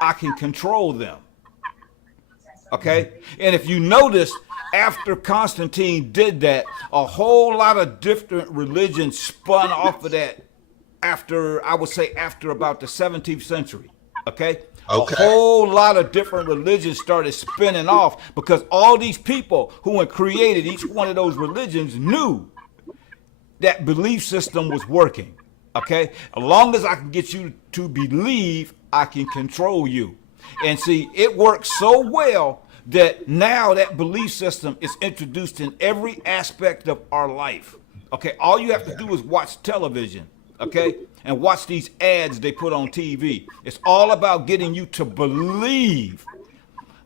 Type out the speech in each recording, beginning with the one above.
I can control them. Okay? And if you notice, after Constantine did that, a whole lot of different religions spun off of that after, I would say, after about the 17th century. Okay? A Okay. whole lot of different religions started spinning off because all these people who had created each one of those religions knew that belief system was working. Okay? As long as I can get you to believe, I can control you. And see, it works so well that now that belief system is introduced in every aspect of our life. Okay? All you have to do is watch television. Okay? And watch these ads they put on TV. It's all about getting you to believe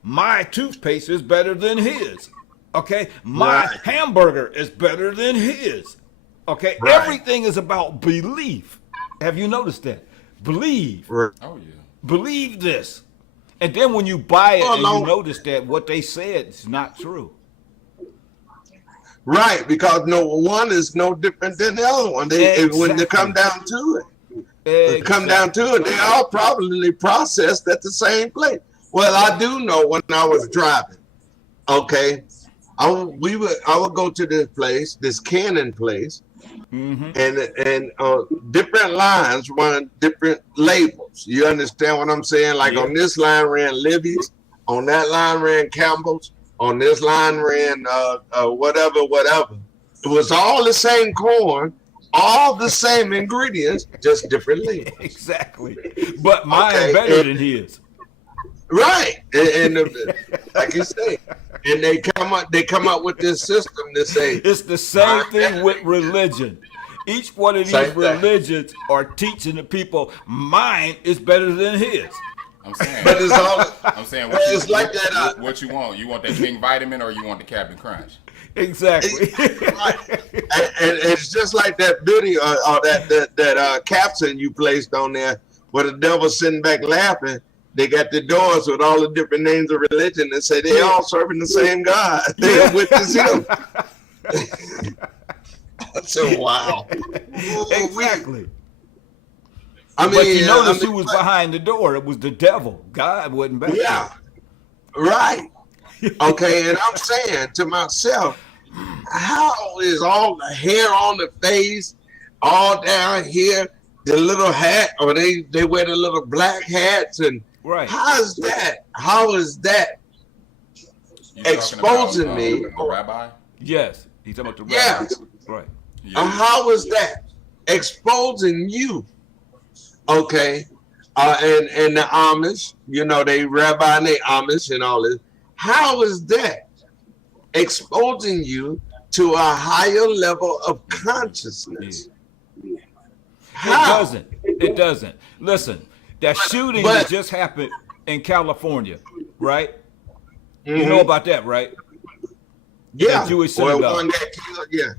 my toothpaste is better than his. Okay? My Right. hamburger is better than his. Okay? Right. Everything is about belief. Have you noticed that? Believe. Right. Oh yeah. Believe this. And then when you buy it Oh, and no. you notice that what they said is not true. Right, because no one is no different than the other one. When they come down to it, they all probably processed at the same place. Well, I do know when I was driving. Okay, I would go to this place, this Canon place, and different lines run different labels. You understand what I'm saying? Like on this line ran Libby's, on that line ran Campbell's, on this line ran whatever. It was all the same corn, all the same ingredients, just different labels. Exactly. But mine Okay, better and- than his. Right, and like you say, and they come up with this system to say It's the same thing with religion. Each one of these Same thing. religions are teaching the people mine is better than his. I'm saying. but it's all I'm saying. What it's like that. What you want? You want that King Vitamin or you want the Captain Crunch? Exactly. Right. And it's just like that video or that caption you placed on there where the devil's sitting back laughing. They got the doors with all the different names of religion and say they all serving the same God. They witness him. So wow. Exactly. I mean, But you notice who was behind the door? It was the devil. God wasn't back Yeah. Right. Okay, and I'm saying to myself, how is all the hair on the face, all down here, the little hat, or they wear the little black hats, and Right. how is that? How is that You talking exposing about, me? the rabbi? Yes. He's talking about the Yeah. rabbis. Right. Yeah. How is that exposing you? Okay, and the Amish, you know, they rabbi and they Amish and all this. How is that exposing you to a higher level of consciousness? How? It doesn't. It doesn't. Listen, that shooting but- that just happened in California, right? You Mhm. know about that, right? Yeah, the Jewish or synagogue. one that killed, yeah.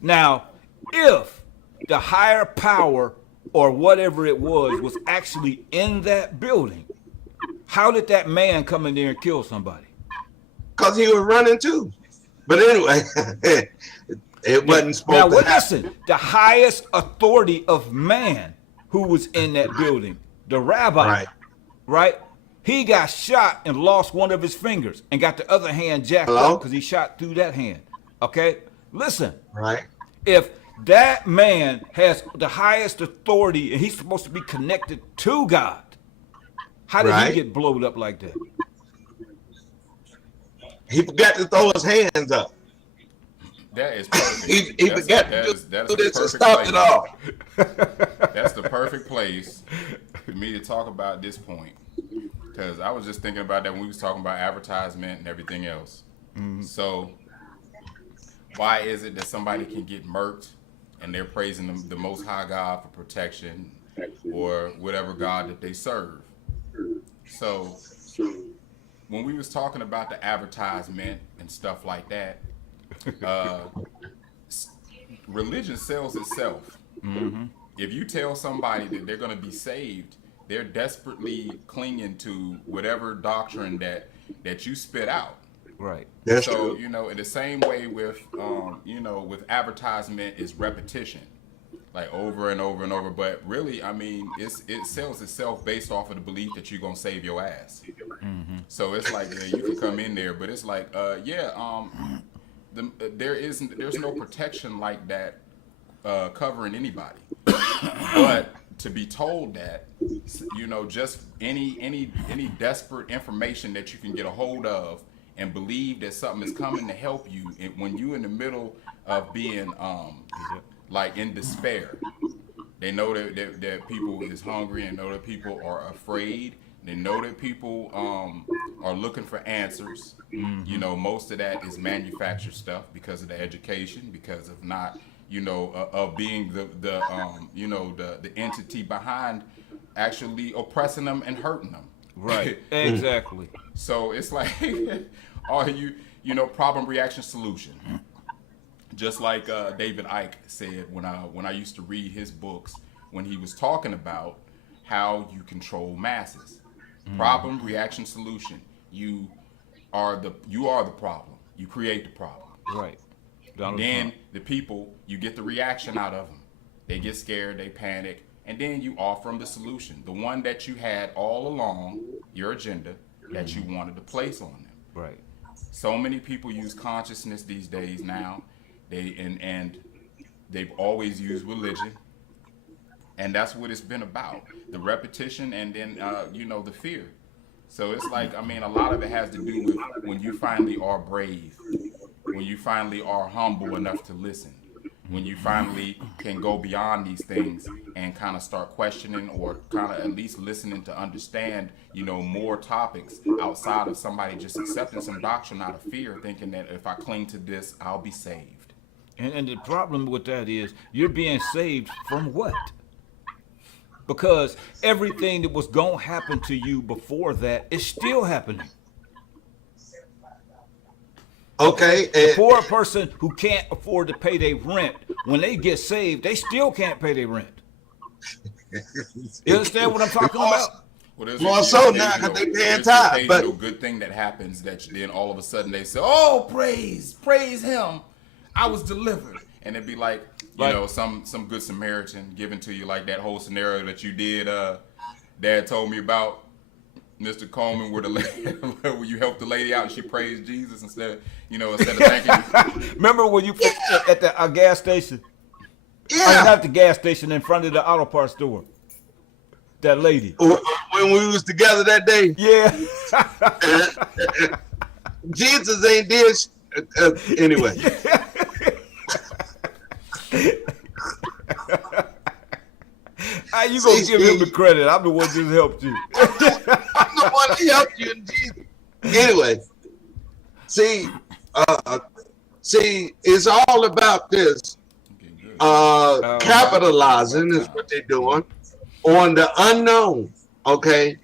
Now, if the higher power or whatever it was actually in that building, how did that man come in there and kill somebody? Because he was running too. But anyway, it wasn't supposed Now, to well, happen. listen, the highest authority of man who was in that building, the rabbi, Right. right? He got shot and lost one of his fingers and got the other hand jacked Hello? up because he shot through that hand. Okay? Listen, Right. if that man has the highest authority and he's supposed to be connected to God, how did Right. he get blowed up like that? He forgot to throw his hands up. That is perfect. He That's- forgot that to is- that do is the this and perfect stop place. it all. That's the perfect place for me to talk about this point. Because I was just thinking about that when we was talking about advertisement and everything else. So why is it that somebody can get murked and they're praising the Most High God for protection or whatever God that they serve? So when we was talking about the advertisement and stuff like that, religion sells itself. If you tell somebody that they're going to be saved, they're desperately clinging to whatever doctrine that you spit out. Right. That's So, true. you know, in the same way with, with advertisement is repetition. like over and over and over. But really, I mean, it sells itself based off of the belief that you're gonna save your ass. So it's like, yeah, you can come in there, but it's like, there's no protection like that covering anybody. But to be told that, just any desperate information that you can get a hold of and believe that something is coming to help you, and when you're in the middle of being like in despair, they know that people is hungry, and know that people are afraid. They know that people are looking for answers. Most of that is manufactured stuff because of the education, because of not, of being the entity behind actually oppressing them and hurting them. Right. Exactly. So it's like, problem, reaction, solution. Just like David Icke said when I used to read his books, when he was talking about how you control masses. Problem, reaction, solution. You are the problem. You create the problem. Right. Then the people, you get the reaction out of them. They get scared, they panic, and then you offer them the solution, the one that you had all along, your agenda that you wanted to place on them. Right. So many people use consciousness these days now. And they've always used religion, and that's what it's been about, the repetition, and then the fear. So it's like, I mean, a lot of it has to do with when you finally are brave, when you finally are humble enough to listen, when you finally can go beyond these things and kind of start questioning, or kind of at least listening to understand, more topics outside of somebody just accepting some doctrine out of fear, thinking that if I cling to this, I'll be saved. And the problem with that is you're being saved from what? Because everything that was going to happen to you before that is still happening. Okay. A poor person who can't afford to pay their rent, when they get saved, they still can't pay their rent. You understand what I'm talking about? Well, so now because they paying time. But good thing that happens that then all of a sudden they say, "Oh, praise him, I was delivered," and it'd be like, some good Samaritan given to you, like that whole scenario that you did. Dad told me about, Mr. Coleman, where the lady, where you helped the lady out and she praised Jesus instead of thanking you. Remember when you at the gas station? Yeah. Not the gas station, in front of the auto parts store. That lady. When we was together that day. Yeah. Jesus ain't did anyway. How you gonna give him the credit? I'm the one that helped you. I'm the one that helped you in Jesus. Anyway, see, it's all about this. Capitalizing is what they're doing on the unknown. Okay.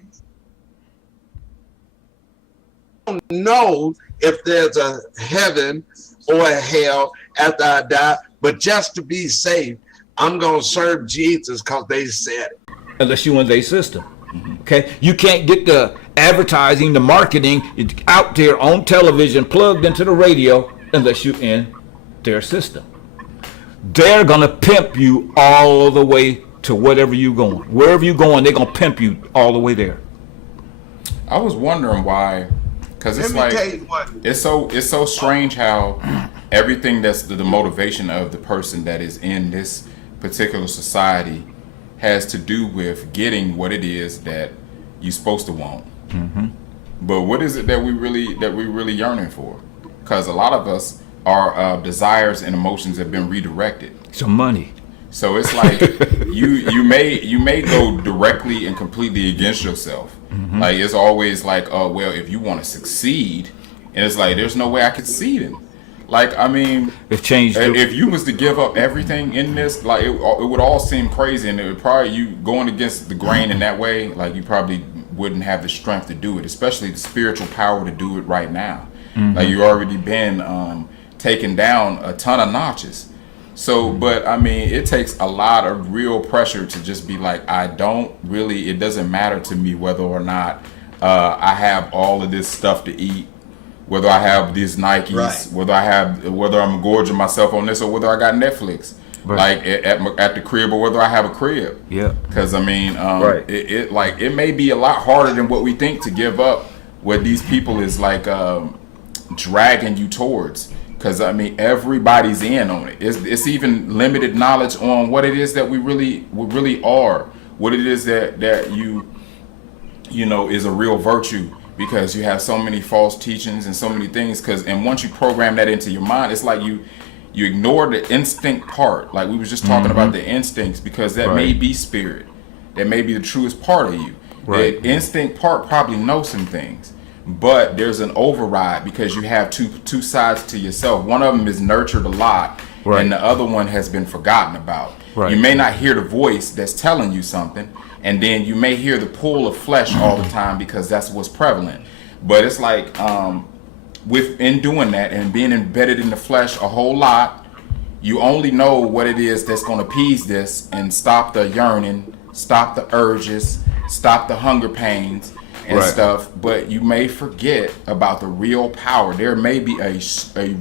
I don't know if there's a heaven or a hell after I die, but just to be saved, I'm gonna serve Jesus because they said it. Unless you in their system. Okay, you can't get the advertising, the marketing out there on television, plugged into the radio, unless you're in their system. They're gonna pimp you all the way to whatever you're going. Wherever you're going, they're gonna pimp you all the way there. I was wondering why, because it's like it's so strange how everything that's the motivation of the person that is in this particular society has to do with getting what it is that you're supposed to want. Mm-hmm. But what is it that we really yearning for? Because a lot of us, our desires and emotions have been redirected. Some money. So it's like you may go directly and completely against yourself. Mm-hmm. Like it's always like, well, if you want to succeed, and it's like there's no way I could succeed in. Like, I mean, it changed. If you was to give up everything in this, like it would all seem crazy, and it would probably, you going against the grain in that way, like you probably wouldn't have the strength to do it, especially the spiritual power to do it right now. Mm-hmm. Like you already been taken down a ton of notches. So, but I mean, it takes a lot of real pressure to just be like, it doesn't matter to me whether or not I have all of this stuff to eat, whether I have these Nikes, right, whether I'm gorging myself on this, or whether I got Netflix. like at the crib, or whether I have a crib. Yeah. Because I mean, Right. it may be a lot harder than what we think to give up what these people is like dragging you towards. Because I mean, everybody's in on it. It's even limited knowledge on what it is that we really are, what it is that you know is a real virtue. Because you have so many false teachings and so many things. And once you program that into your mind, it's like you ignore the instinct part. Like we was just talking about the instincts, because that may be spirit, that may be the truest part of you. Right. The instinct part probably knows some things. But there's an override, because you have two sides to yourself. One of them is nurtured a lot, right, and the other one has been forgotten about. Right. You may not hear the voice that's telling you something, and then you may hear the pull of flesh all the time, because that's what's prevalent. But it's like in doing that and being embedded in the flesh a whole lot, you only know what it is that's going to appease this and stop the yearning, stop the urges, stop the hunger pains and right, stuff, but you may forget about the real power. There may be a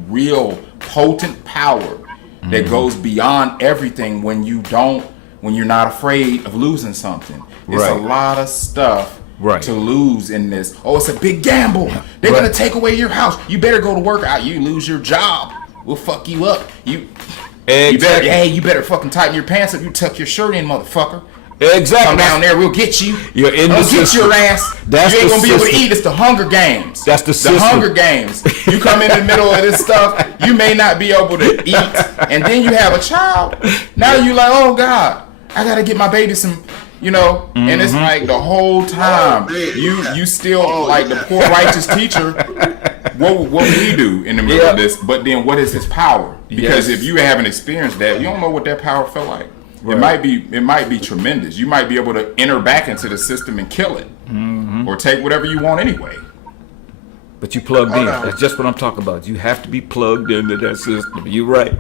real potent power that goes beyond everything when you're not afraid of losing something. It's a lot of stuff to lose in this. Oh, it's a big gamble. They're gonna take away your house. You better go to work out. You lose your job, we'll fuck you up. You better fucking tighten your pants up. You tuck your shirt in, motherfucker. Exactly. Come down there, we'll get you. You're in the get system. your ass. That's you ain't the gonna be able to system. eat. It's the Hunger Games. That's the system. The Hunger Games. You come in the middle of this stuff, you may not be able to eat, and then you have a child. Now you like, oh God, I gotta get my baby some, and it's like the whole time you still like the poor righteous teacher. What would he do in the middle of this? But then what is his power? Because if you haven't experienced that, you don't know what that power felt like. Right. It might be tremendous. You might be able to enter back into the system and kill it, or take whatever you want anyway. But you plugged in. That's just what I'm talking about. You have to be plugged into that system. You're right.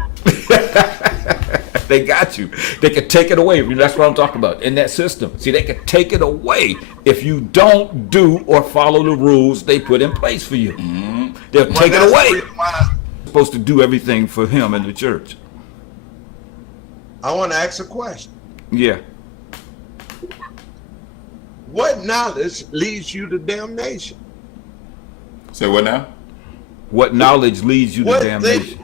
They got you. They can take it away. That's what I'm talking about. In that system. See, they can take it away if you don't do or follow the rules they put in place for you. They'll take it away. You're supposed to do everything for him in the church. I want to ask a question. Yeah. What knowledge leads you to damnation? Say what now? What knowledge leads you to damnation?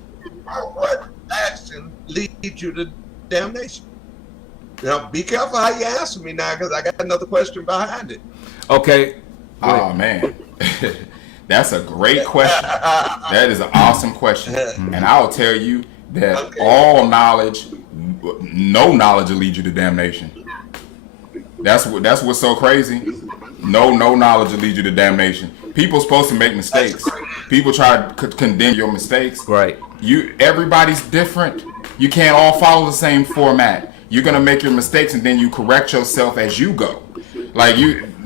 What action leads you to damnation? Now, be careful how you answer me now, because I got another question behind it. Okay. Oh, man. That's a great question. That is an awesome question. And I'll tell you that all knowledge, no knowledge will lead you to damnation. That's what's so crazy. No knowledge will lead you to damnation. People are supposed to make mistakes. People try to condemn your mistakes. Right. Everybody's different. You can't all follow the same format. You're gonna make your mistakes and then you correct yourself as you go. Like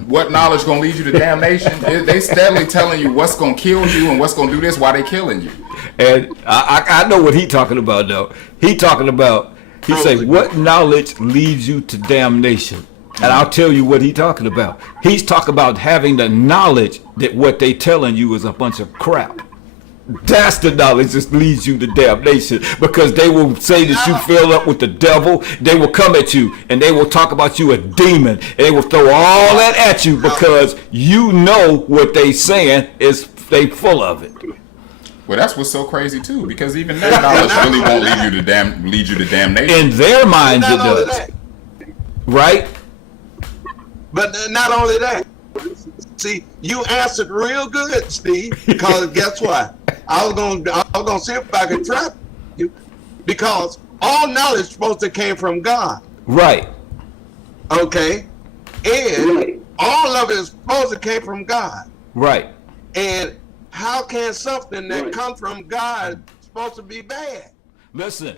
what knowledge gonna lead you to damnation? They steadily telling you what's gonna kill you and what's gonna do this while they killing you. And I know what he talking about though. He say what knowledge leads you to damnation. And I'll tell you what he's talking about. He's talking about having the knowledge that what they telling you is a bunch of crap. That's the knowledge that leads you to damnation, because they will say that you filled up with the devil. They will come at you and they will talk about you a demon, and they will throw all that at you because you know what they saying is they full of it. Well, that's what's so crazy too, because even that knowledge really won't lead you to damnation. In their minds, it does. Right? But not only that. See, you answered real good, Steve. Because guess what? I was gonna see if I could trap you, because all knowledge supposed to came from God. Right. Okay. And all of it is supposed to came from God. Right. And how can something that comes from God supposed to be bad? Listen.